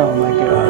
Oh my god.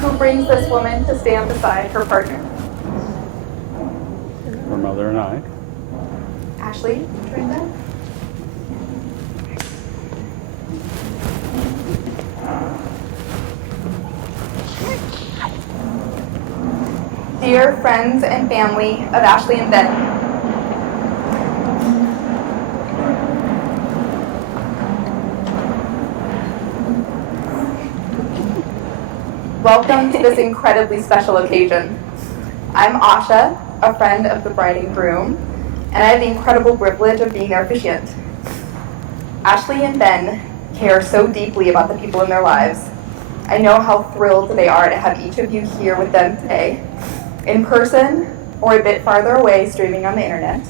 Who brings this woman to stand beside her partner? Her mother and I. Ashley, join them. Dear friends and family of Ashley and Ben, welcome to this incredibly special occasion. I'm Asha, a friend of the bride and groom, and I have the incredible privilege of being their officiant. Ashley and Ben care so deeply about the people in their lives. I know how thrilled they are to have each of you here with them today, in person or a bit farther away streaming on the internet,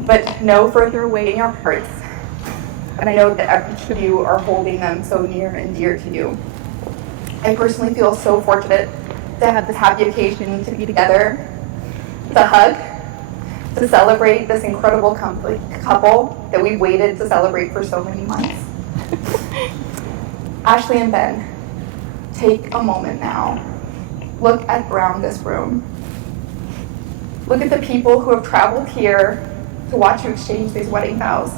but no further away in your hearts. And I know that each of you are holding them so near and dear to you. I personally feel so fortunate to have this happy occasion to be together, to hug, to celebrate this incredible couple that we've waited to celebrate for so many months. Ashley and Ben, take a moment now. Look around this room. Look at the people who have traveled here to watch you exchange these wedding vows.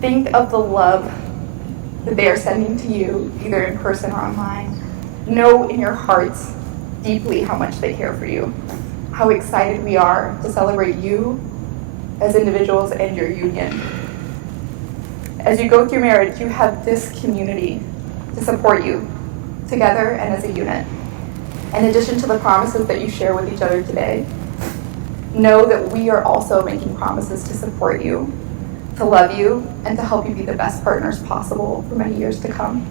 Think of the love that they are sending to you, either in person or online. Know in your hearts deeply how much they care for you, how excited we are to celebrate you as individuals and your union. As you go through marriage, you have this community to support you together and as a unit. In addition to the promises that you share with each other today, know that we are also making promises to support you, to love you, and to help you be the best partners possible for many years to come.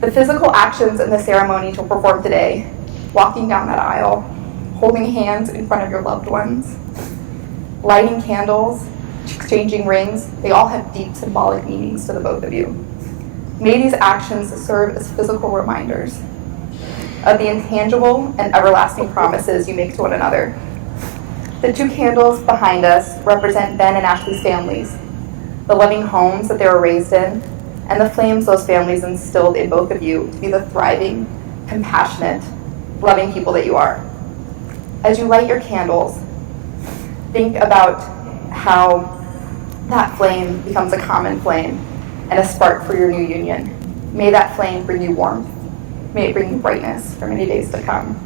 The physical actions in the ceremony you'll perform today, walking down that aisle, holding hands in front of your loved ones, lighting candles, exchanging rings, they all have deep symbolic meanings to the both of you. May these actions serve as physical reminders of the intangible and everlasting promises you make to one another. The two candles behind us represent Ben and Ashley's families, the loving homes that they were raised in, and the flames those families instilled in both of you to be the thriving, compassionate, loving people that you are. As you light your candles, think about how that flame becomes a common flame and a spark for your new union. May that flame bring you warmth. May it bring you brightness for many days to come.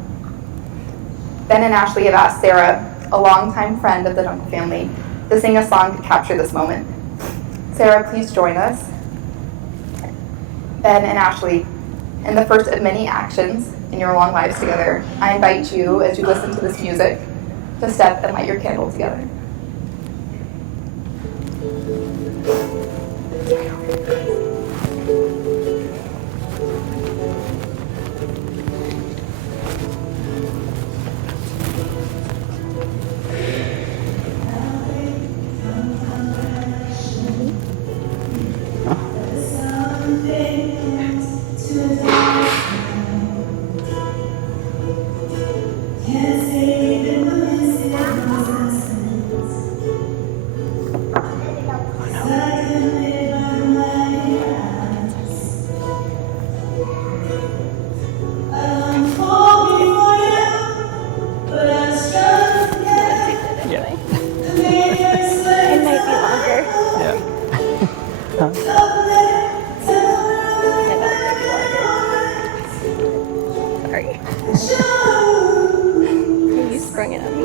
Ben and Ashley have asked Sarah, a longtime friend of the Dunkle family, to sing a song to capture this moment. Sarah, please join us. Ben and Ashley, in the first of many actions in your long lives together, I invite you, as you listen to this music, to step and light your candle together. You sprung it on me.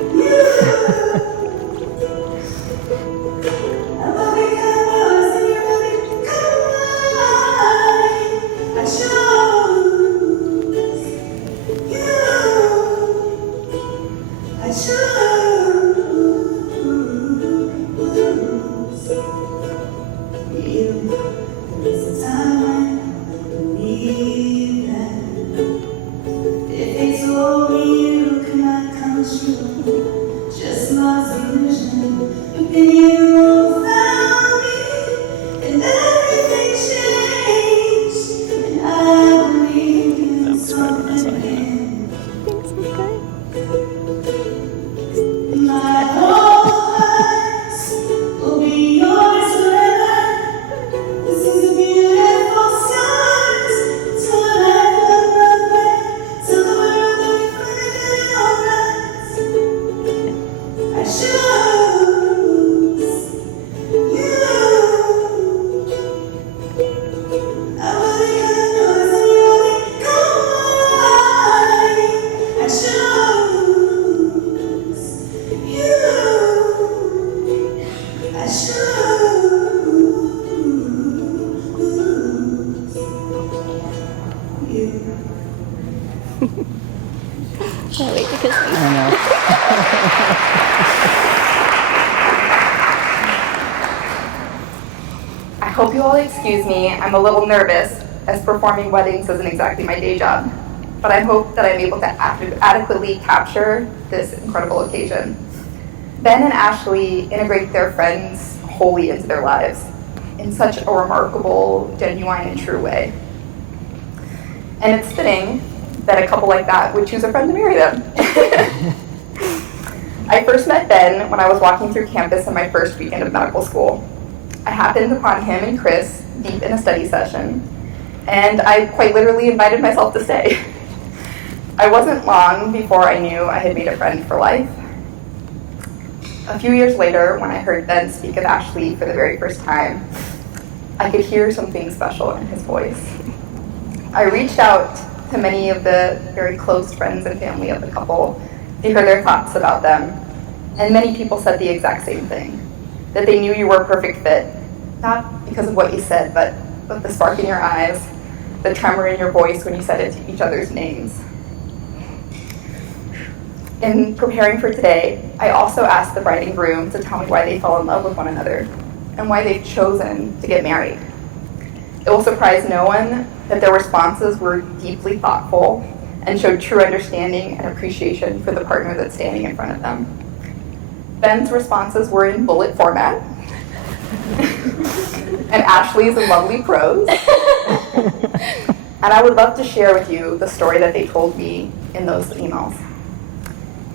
Can't wait to kiss me. I know. I hope you all excuse me. I'm a little nervous, as performing weddings isn't exactly my day job. but I hope that I'm able to adequately capture this incredible occasion. Ben and Ashley integrate their friends wholly into their lives in such a remarkable, genuine, and true way. And it's fitting that a couple like that would choose a friend to marry them. I first met Ben when I was walking through campus in my first weekend of medical school. I happened upon him and Chris deep in a study session, and I quite literally invited myself to stay. I wasn't long before I knew I had made a friend for life. A few years later, when I heard Ben speak of Ashley for the very first time, I could hear something special in his voice. I reached out to many of the very close friends and family of the couple to hear their thoughts about them, and many people said the exact same thing, that they knew you were a perfect fit, not because of what you said, but the spark in your eyes, the tremor in your voice when you said it to each other's names. In preparing for today, I also asked the bride and groom to tell me why they fell in love with one another and why they've chosen to get married. It will surprise no one that their responses were deeply thoughtful and showed true understanding and appreciation for the partner that's standing in front of them. Ben's responses were in bullet format, and Ashley's in lovely prose. And I would love to share with you the story that they told me in those emails.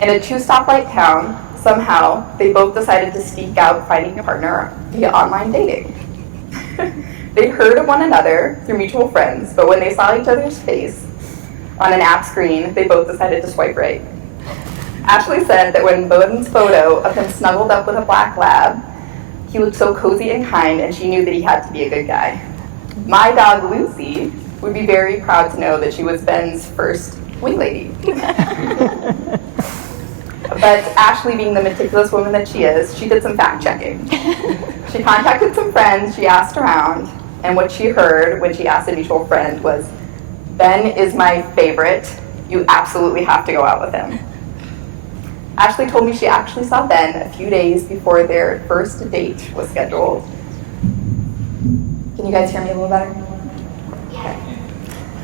In a 2-stoplight town, somehow, they both decided to seek out finding a partner via online dating. They heard of one another through mutual friends, but when they saw each other's face on an app screen, they both decided to swipe right. Ashley said that when Ben's photo of him snuggled up with a black lab, he looked so cozy and kind, and she knew that he had to be a good guy. My dog, Lucy, would be very proud to know that she was Ben's first wing lady. But Ashley, being the meticulous woman that she is, she did some fact checking. She contacted some friends, she asked around, and what she heard when she asked a mutual friend was, Ben is my favorite, you absolutely have to go out with him. Ashley told me she actually saw Ben a few days before their first date was scheduled. Can you guys hear me a little better? Okay.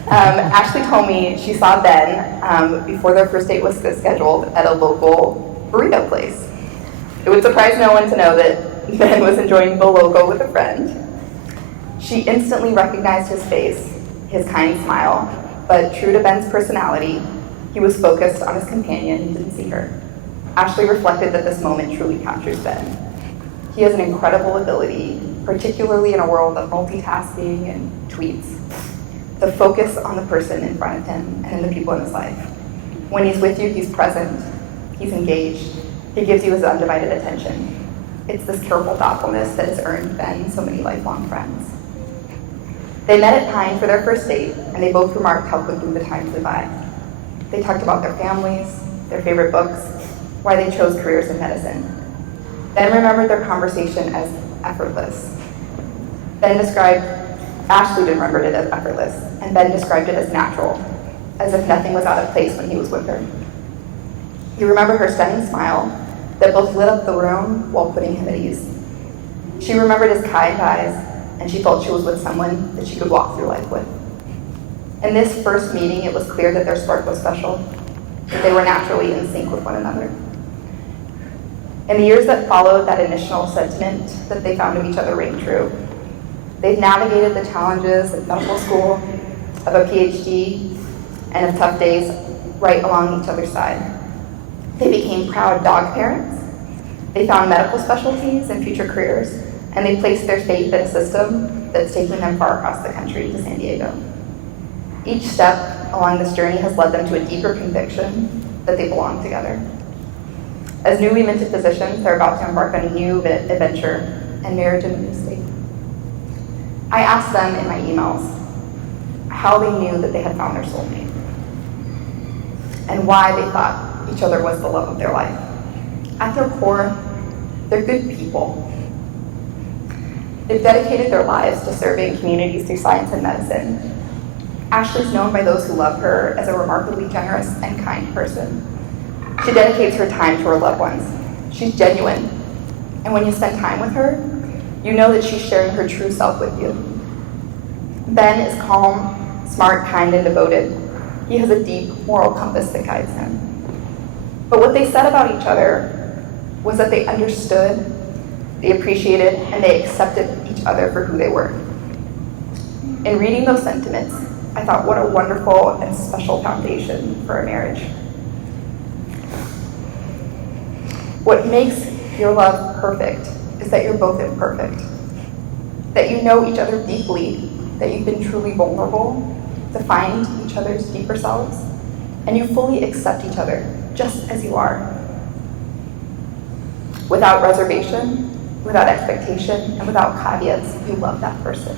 Ashley told me she saw Ben before their first date was scheduled at a local burrito place. It would surprise no one to know that Ben was enjoying the logo with a friend. She instantly recognized his face, his kind smile, but true to Ben's personality, he was focused on his companion and didn't see her. Ashley reflected that this moment truly captures Ben. He has an incredible ability, particularly in a world of multitasking and tweets, to focus on the person in front of him and in the people in his life. When he's with you, he's present, he's engaged, he gives you his undivided attention. It's this careful thoughtfulness that has earned Ben so many lifelong friends. They met at Pine for their first date, and they both remarked how quickly the time flew by. They talked about their families, their favorite books, why they chose careers in medicine. Ben remembered their conversation as effortless. Ashley remembered it as effortless, and Ben described it as natural, as if nothing was out of place when he was with her. He remembered her stunning smile that both lit up the room while putting him at ease. She remembered his kind eyes, and she felt she was with someone that she could walk through life with. In this first meeting, it was clear that their spark was special, that they were naturally in sync with one another. In the years that followed that initial sentiment that they found of each other rang true. They've navigated the challenges of medical school, of a PhD, and of tough days right along each other's side. They became proud dog parents. They found medical specialties and future careers, and they placed their faith in a system that's taking them far across the country to San Diego. Each step along this journey has led them to a deeper conviction that they belong together. As newly minted physicians, they're about to embark on a new adventure and marriage in a new state. I asked them in my emails how they knew that they had found their soulmate and why they thought each other was the love of their life. At their core, they're good people. They've dedicated their lives to serving communities through science and medicine. Ashley's known by those who love her as a remarkably generous and kind person. She dedicates her time to her loved ones. She's genuine. And when you spend time with her, you know that she's sharing her true self with you. Ben is calm, smart, kind, and devoted. He has a deep moral compass that guides him. But what they said about each other was that they understood, they appreciated, and they accepted each other for who they were. In reading those sentiments, I thought, what a wonderful and special foundation for a marriage. What makes your love perfect is that you're both imperfect, that you know each other deeply, that you've been truly vulnerable to find each other's deeper selves, and you fully accept each other just as you are. Without reservation, without expectation, and without caveats, you love that person.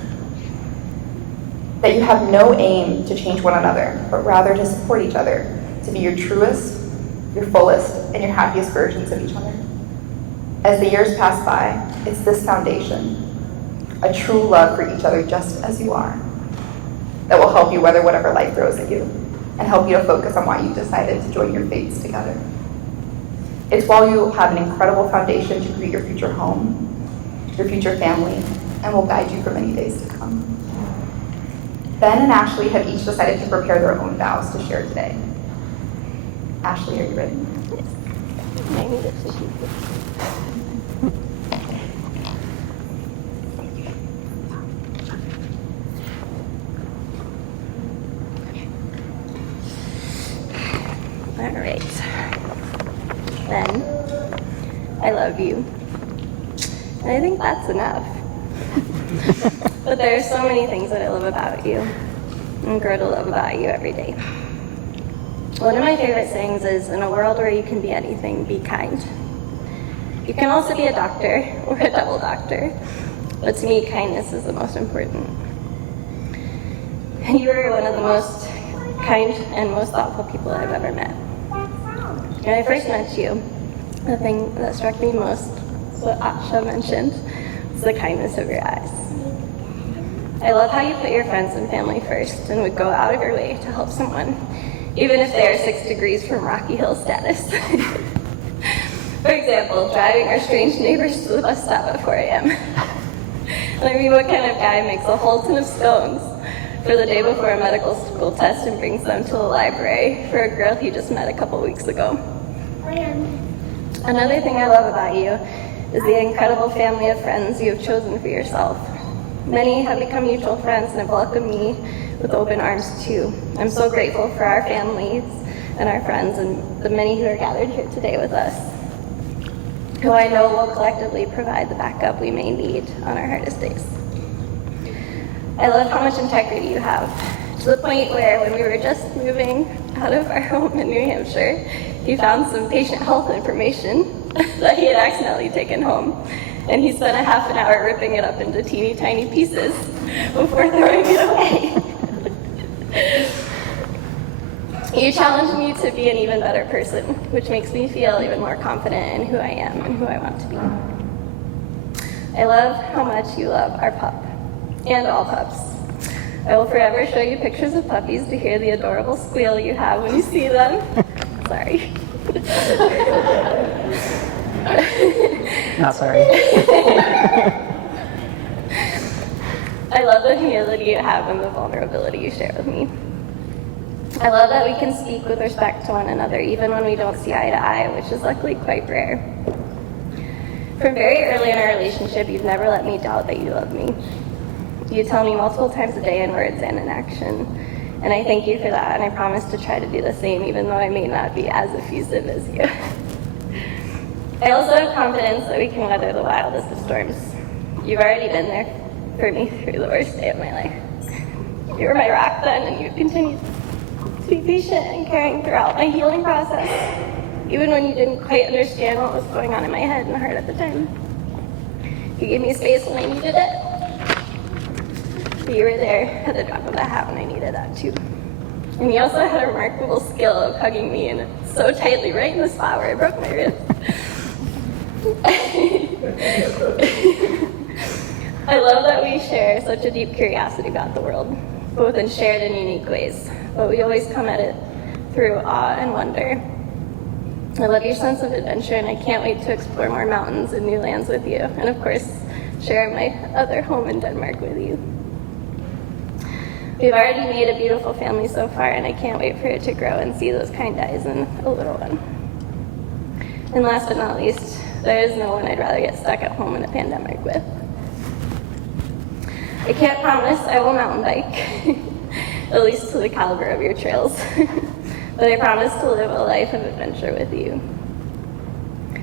That you have no aim to change one another, but rather to support each other, to be your truest, your fullest, and your happiest versions of each other. As the years pass by, it's this foundation, a true love for each other just as you are, that will help you weather whatever life throws at you, and help you to focus on why you decided to join your fates together. It's while you have an incredible foundation to create your future home, your future family, and will guide you for many days to come. Ben and Ashley have each decided to prepare their own vows to share today. Ashley, are you ready? Yes. I need a tissue. All right. Ben, I love you. And I think that's enough. But there are so many things that I love about you and grow to love about you every day. One of my favorite sayings is, in a world where you can be anything, be kind. You can also be a doctor or a double doctor, but to me, kindness is the most important. And you are one of the most kind and most thoughtful people I've ever met. When I first met you, the thing that struck me most is what Asha mentioned, was the kindness of your eyes. I love how you put your friends and family first and would go out of your way to help someone, even if they are 6 degrees from Rocky Hill status. For example, driving our strange neighbors to the bus stop at 4 a.m. I mean, what kind of guy makes a whole ton of scones for the day before a medical school test and brings them to the library for a girl he just met a couple weeks ago? Another thing I love about you is the incredible family of friends you have chosen for yourself. Many have become mutual friends and have welcomed me with open arms too. I'm so grateful for our families and our friends and the many who are gathered here today with us, who I know will collectively provide the backup we may need on our hardest days. I love how much integrity you have, to the point where when we were just moving out of our home in New Hampshire, he found some patient health information that he had accidentally taken home. And he spent a half an hour ripping it up into teeny tiny pieces before throwing it away. You challenge me to be an even better person, which makes me feel even more confident in who I am and who I want to be. I love how much you love our pup, and all pups. I will forever show you pictures of puppies to hear the adorable squeal you have when you see them. Sorry. Not sorry. I love the humility you have and the vulnerability you share with me. I love that we can speak with respect to one another, even when we don't see eye to eye, which is luckily quite rare. From very early in our relationship, you've never let me doubt that you love me. You tell me multiple times a day in words and in action, and I thank you for that, and I promise to try to do the same, even though I may not be as effusive as you. I also have confidence that we can weather the wildest of storms. You've already been there for me through the worst day of my life. You were my rock then, and you continued to be patient and caring throughout my healing process, even when you didn't quite understand what was going on in my head and heart at the time. You gave me space when I needed it, but you were there at the drop of a hat when I needed that too. And you also had a remarkable skill of hugging me in so tightly right in the spot where I broke my ribs. I love that we share such a deep curiosity about the world, both in shared and unique ways, but we always come at it through awe and wonder. I love your sense of adventure, and I can't wait to explore more mountains and new lands with you, and of course, share my other home in Denmark with you. We've already made a beautiful family so far, and I can't wait for it to grow and see those kind eyes in a little one. And last but not least, there is no one I'd rather get stuck at home in a pandemic with. I can't promise I will mountain bike, at least to the caliber of your trails, but I promise to live a life of adventure with you.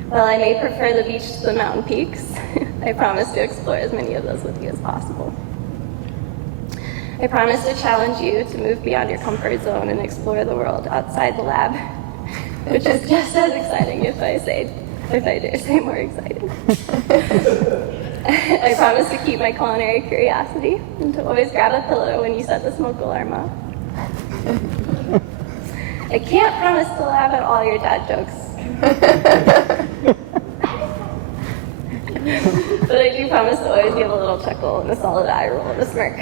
While I may prefer the beach to the mountain peaks, I promise to explore as many of those with you as possible. I promise to challenge you to move beyond your comfort zone and explore the world outside the lab, which is just as exciting if I dare say more exciting. I promise to keep my culinary curiosity and to always grab a pillow when you set the smoke alarm off. I can't promise to laugh at all your dad jokes. But I do promise to always give a little chuckle and a solid eye roll and a smirk.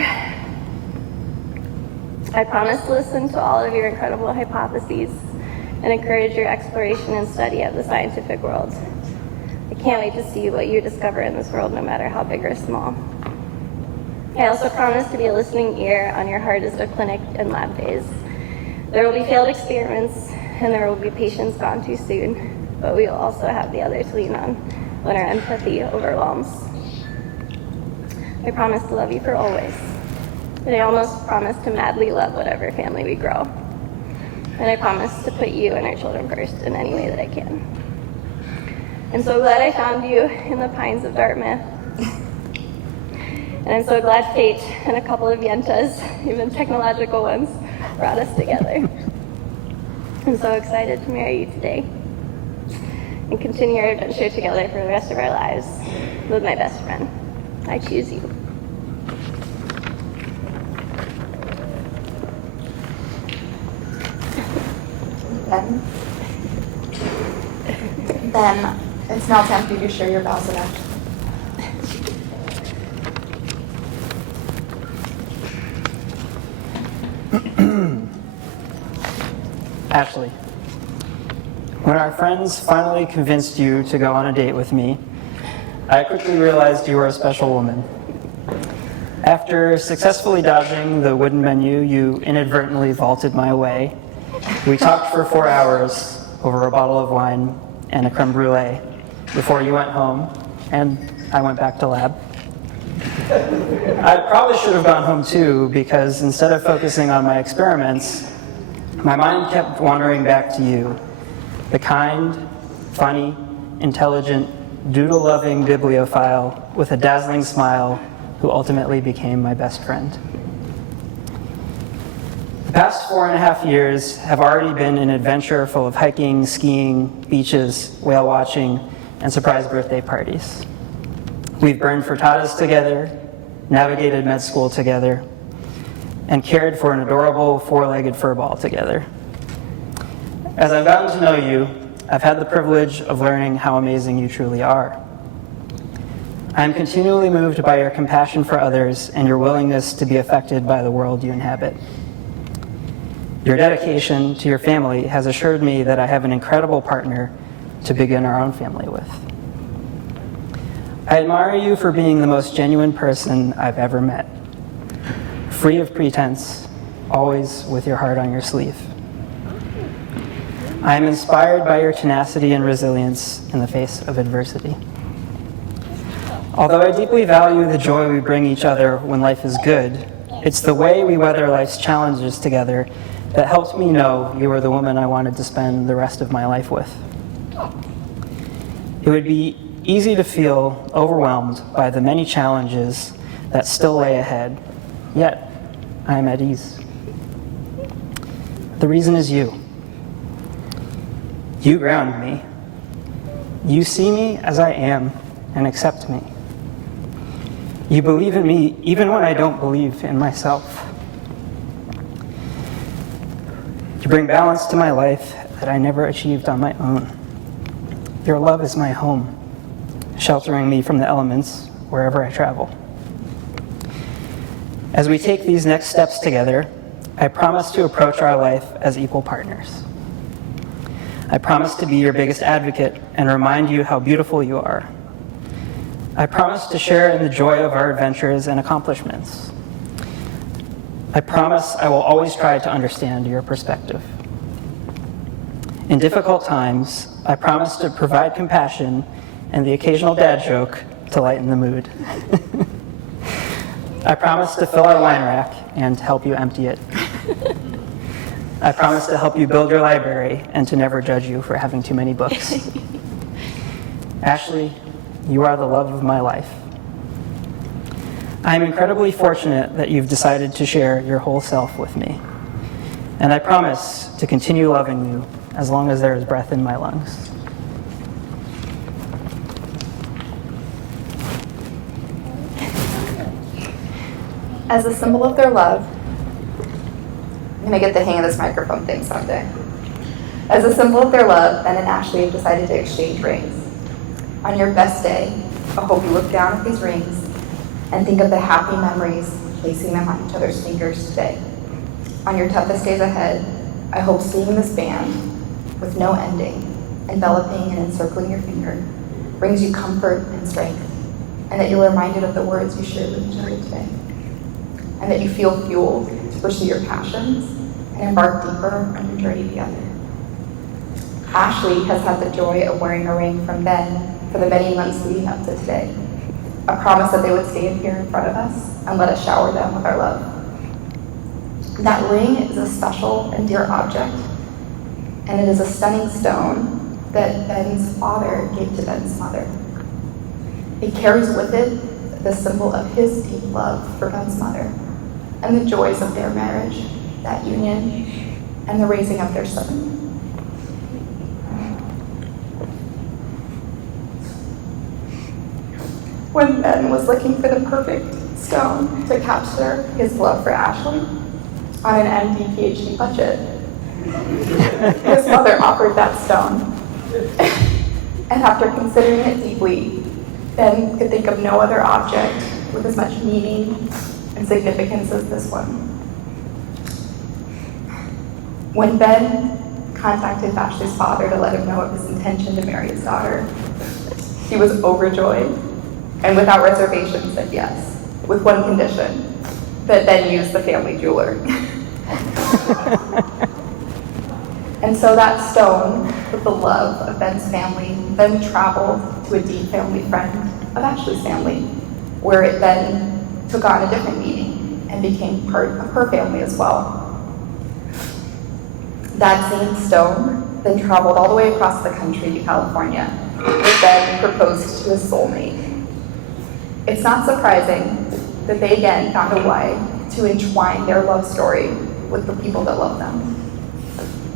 I promise to listen to all of your incredible hypotheses and encourage your exploration and study of the scientific world. I can't wait to see what you discover in this world, no matter how big or small. I also promise to be a listening ear on your hardest of clinic and lab days. There will be failed experiments, and there will be patients gone too soon, but we will also have the other to lean on when our empathy overwhelms. I promise to love you for always. And I almost promise to madly love whatever family we grow. And I promise to put you and our children first in any way that I can. I'm so glad I found you in the pines of Dartmouth. And I'm so glad fate and a couple of yentas, even technological ones, brought us together. I'm so excited to marry you today and continue our adventure together for the rest of our lives with my best friend. I choose you. Then it's now time for you to share your vows of action. Ashley, when our friends finally convinced you to go on a date with me, I quickly realized you were a special woman. After successfully dodging the wooden menu you inadvertently vaulted my way, we talked for 4 hours over a bottle of wine and a creme brulee before you went home and I went back to lab. I probably should have gone home too, because instead of focusing on my experiments, my mind kept wandering back to you, the kind, funny, intelligent, doodle-loving bibliophile with a dazzling smile who ultimately became my best friend. The past 4.5 years have already been an adventure full of hiking, skiing, beaches, whale watching, and surprise birthday parties. We've burned frittatas together, navigated med school together, and cared for an adorable 4-legged furball together. As I've gotten to know you, I've had the privilege of learning how amazing you truly are. I am continually moved by your compassion for others and your willingness to be affected by the world you inhabit. Your dedication to your family has assured me that I have an incredible partner to begin our own family with. I admire you for being the most genuine person I've ever met. Free of pretense, always with your heart on your sleeve. I am inspired by your tenacity and resilience in the face of adversity. Although I deeply value the joy we bring each other when life is good, it's the way we weather life's challenges together that helped me know you were the woman I wanted to spend the rest of my life with. It would be easy to feel overwhelmed by the many challenges that still lay ahead, yet I am at ease. The reason is you. You ground me. You see me as I am and accept me. You believe in me even when I don't believe in myself. You bring balance to my life that I never achieved on my own. Your love is my home, sheltering me from the elements wherever I travel. As we take these next steps together, I promise to approach our life as equal partners. I promise to be your biggest advocate and remind you how beautiful you are. I promise to share in the joy of our adventures and accomplishments. I promise I will always try to understand your perspective. In difficult times, I promise to provide compassion and the occasional dad joke to lighten the mood. I promise to fill our wine rack and help you empty it. I promise to help you build your library and to never judge you for having too many books. Ashley, you are the love of my life. I am incredibly fortunate that you've decided to share your whole self with me. And I promise to continue loving you as long as there is breath in my lungs. As a symbol of their love, I'm going to get the hang of this microphone thing someday. As a symbol of their love, Ben and Ashley have decided to exchange rings. On your best day, I hope you look down at these rings and think of the happy memories placing them on each other's fingers today. On your toughest days ahead, I hope seeing this band with no ending, enveloping and encircling your finger, brings you comfort and strength, and that you're reminded of the words you shared with each other today, and that you feel fueled to pursue your passions and embark deeper on your journey together. Ashley has had the joy of wearing a ring from Ben for the many months leading up to today, a promise that they would stand here in front of us and let us shower them with our love. That ring is a special and dear object, and it is a stunning stone that Ben's father gave to Ben's mother. It carries with it the symbol of his deep love for Ben's mother and the joys of their marriage, that union, and the raising of their son. When Ben was looking for the perfect stone to capture his love for Ashley on an MD PhD budget, his mother offered that stone. And after considering it deeply, Ben could think of no other object with as much meaning and significance as this one. When Ben contacted Ashley's father to let him know of his intention to marry his daughter, he was overjoyed and without reservation said yes, with one condition, that Ben use the family jeweler. And so that stone, with the love of Ben's family, then traveled to a deep family friend of Ashley's family, where it then took on a different meaning and became part of her family as well. That same stone then traveled all the way across the country to California, where Ben proposed to his soulmate. It's not surprising that they again found a way to entwine their love story with the people that love them.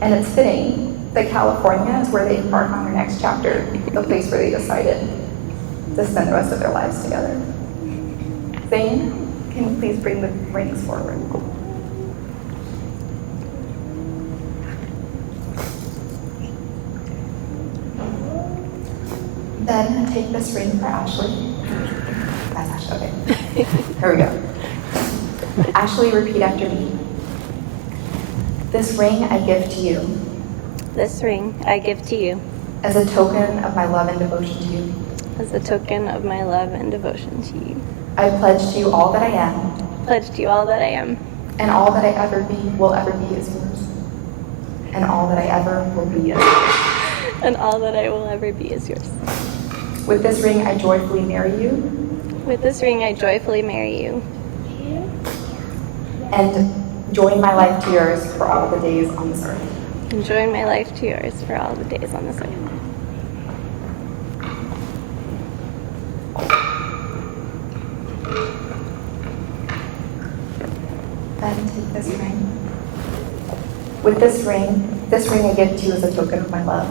And it's fitting that California is where they embark on their next chapter, the place where they decided to spend the rest of their lives together. Zane, can you please bring the rings forward? Then take this ring for Ashley. That's Ashley, okay. Here we go. Ashley, repeat after me. This ring I give to you. This ring I give to you. As a token of my love and devotion to you. As a token of my love and devotion to you. I pledge to you all that I am. Pledge to you all that I am. And all that I ever be, will ever be is yours. And all that I ever will be is yours. And all that I will ever be is yours. With this ring I joyfully marry you. With this ring I joyfully marry you. And join my life to yours for all the days on this earth. And join my life to yours for all the days on this earth. Then take this ring. With this ring I give to you as a token of my love.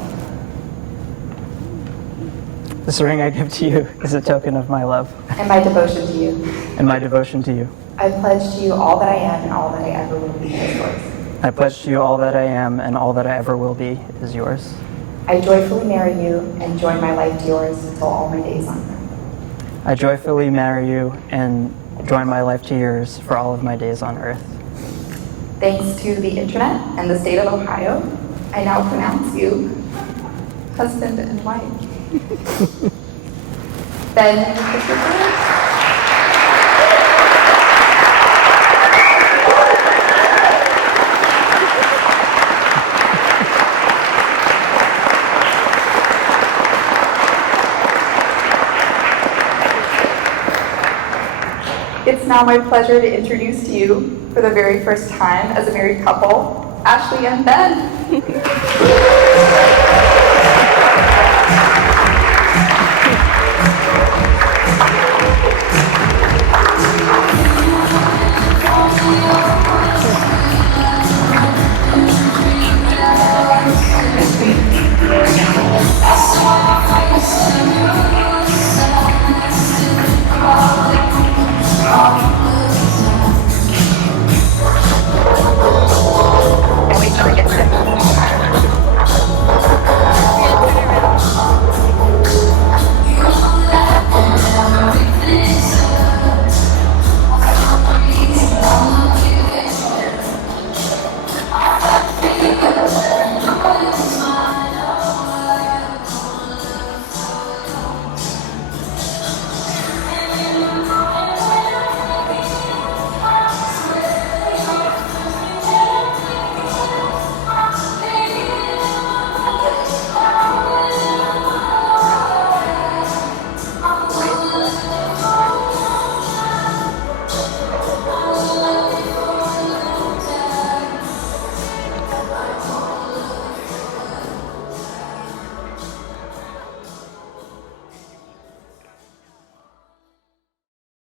This ring I give to you is a token of my love And my devotion to you. and my devotion to you. I pledge to you all that I am and all that I ever will be is yours. I pledge to you all that I am and all that I ever will be is yours. I joyfully marry you and join my life to yours until all my days on earth. I joyfully marry you and join my life to yours for all of my days on earth. Thanks to the internet and the state of Ohio, I now pronounce you husband and wife. Ben, It's now my pleasure to introduce to you, for the very first time as a married couple, Ashley and Ben.